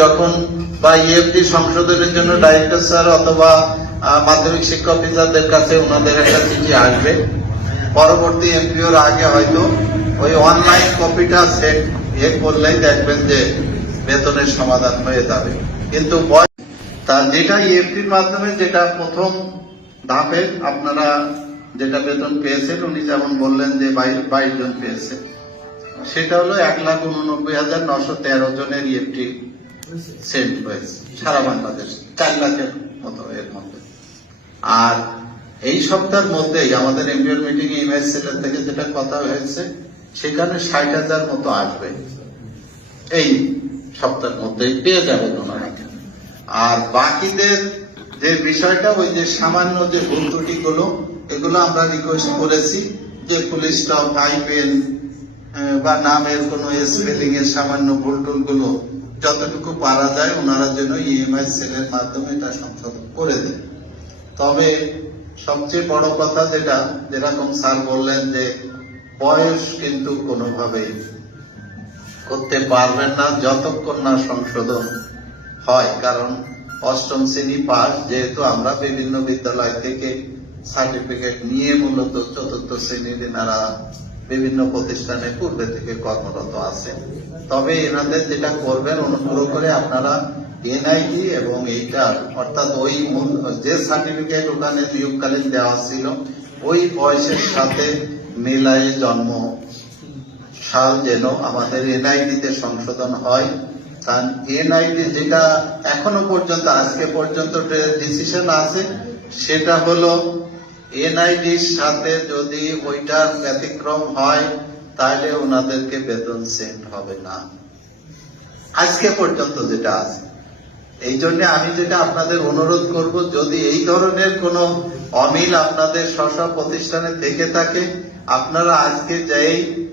যখন বা ইএফটি সংশোধনের জন্য ডাইরেক্টর স্যার অথবা মাধ্যমিক শিক্ষা অফিসারদের কাছে ওনাদের একটা চিঠি আসবে। পরবর্তী এমপিওর আগে হয়তো ওই অনলাইন কপিটা সেট এ করলেই দেখবেন যে বেতনের সমাধান হয়ে যাবে। কিন্তু বয়- তা যেটা ইএফটির মাধ্যমে যেটা প্রথম ধাপে আপনারা যেটা বেতন পেয়েছেন, উনি যেমন বললেন যে বাইশ বাইশ জন পেয়েছে। সেটা হলো এক লাখ উননব্বই হাজার নশো তেরো জনের ইএফটি সেন্ড হয়েছে সারা বাংলাদেশ চার লাখের মতো এর মধ্যে। আর এই সপ্তাহের মধ্যেই আমাদের এমপিওর মিটিং ইমেজ সেটার থেকে যেটা কথা হয়েছে, সেখানে ষাট হাজার মতো আসবে। এই সপ্তাহের মধ্যেই পেয়ে যাবেন ওনারা আর বাকিদের যে বিষয়টা, ওই যে সামান্য যে ভুল ত্রুটিগুলো, এগুলো আমরা রিকোয়েস্ট করেছি যে পুলিশ স্টাফ আইপেন বা নামের কোনো স্পেলিং এর সামান্য ভুল টুলগুলো যতটুকু পারা যায় ওনারা যেন ইএমআই সেলের মাধ্যমে এটা সংশোধন করে দেন। তবে সবচেয়ে বড় কথা যেটা, যেরকম স্যার বললেন যে বয়স কিন্তু কোনোভাবেই করতে পারবেন না যতক্ষণ না সংশোধন হয়, কারণ অষ্টম শ্রেণি পাস যেহেতু আমরা বিভিন্ন বিদ্যালয় থেকে সার্টিফিকেট নিয়ে মূলত চতুর্থ শ্রেণির এনারা বিভিন্ন প্রতিষ্ঠানে পূর্বে থেকে কর্মরত আছেন। তবে এনাদের যেটা করবেন, অনুগ্রহ করে আপনারা এনআইডি এবং এইটার অর্থাৎ ওই যে সার্টিফিকেট ওখানে নিয়োগকালীন দেওয়া ছিল, ওই বয়সের সাথে মেলায় জন্ম সাল যেন আমাদের এনআইডি তে সংশোধন হয়। কারণ এনআইডি যেটা এখনও পর্যন্ত, আজকে পর্যন্ত ডিসিশন আছে, সেটা হলো এনআইডির সাথে যদি ওইটার ব্যতিক্রম হয়, তাহলে ওনাদেরকে বেতন সেন্ড হবে না। আজকে পর্যন্ত যেটা আছে। এই জন্য আমি যেটা আপনাদের অনুরোধ করব, যদি এই ধরনের কোনো অমিল আপনাদের স্ব প্রতিষ্ঠানে থেকে থাকে, আপনারা আজকে যেই,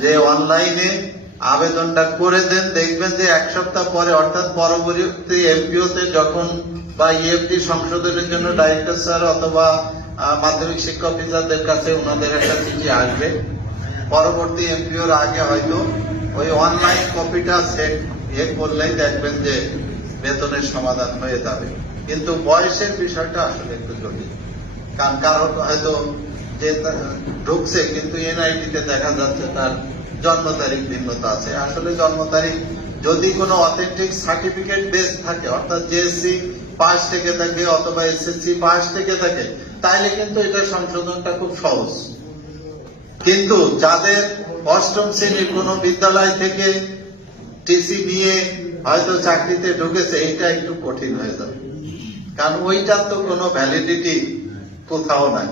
যে অনলাইনে আবেদনটা করে দেন, দেখবেন যে এক সপ্তাহ পরে, অর্থাৎ পরবর্তী এমপিওতে যখন বা ইএফটি সংশোধনের জন্য ডাইরেক্টর স্যার অথবা মাধ্যমিক শিক্ষা অফিসারদের কাছে ওনাদের একটা চিঠি আসবে। পরবর্তী এমপিওর আগে হয়তো ওই অনলাইন কপিটা সেট এ করলেই দেখবেন যে বেতনের সমাধান হয়ে যাবে। কিন্তু বয়সের বিষয়টা আসলে একটু জটিল। কারণ কারণ হয়তো যে ঢুকছে কিন্তু এনআইডি তে দেখা যাচ্ছে তার জন্ম তারিখ ভিন্নতা আছে। আসলে জন্ম তারিখ যদি কোনো অথেন্টিক সার্টিফিকেট বেস থাকে, অর্থাৎ জেএসসি পাস থেকে থাকে অথবা এসএসসি পাশ থেকে থাকে, তাইলে কিন্তু এটা সংশোধনটা খুব সহজ। কিন্তু যাদের অষ্টম শ্রেণির কোন বিদ্যালয় থেকে টিসি নিয়ে হয়তো চাকরিতে ঢুকেছে এটা একটু কঠিন হয়ে যাবে কারণ ওইটার তো কোনো ভ্যালিডিটি কোথাও নাই।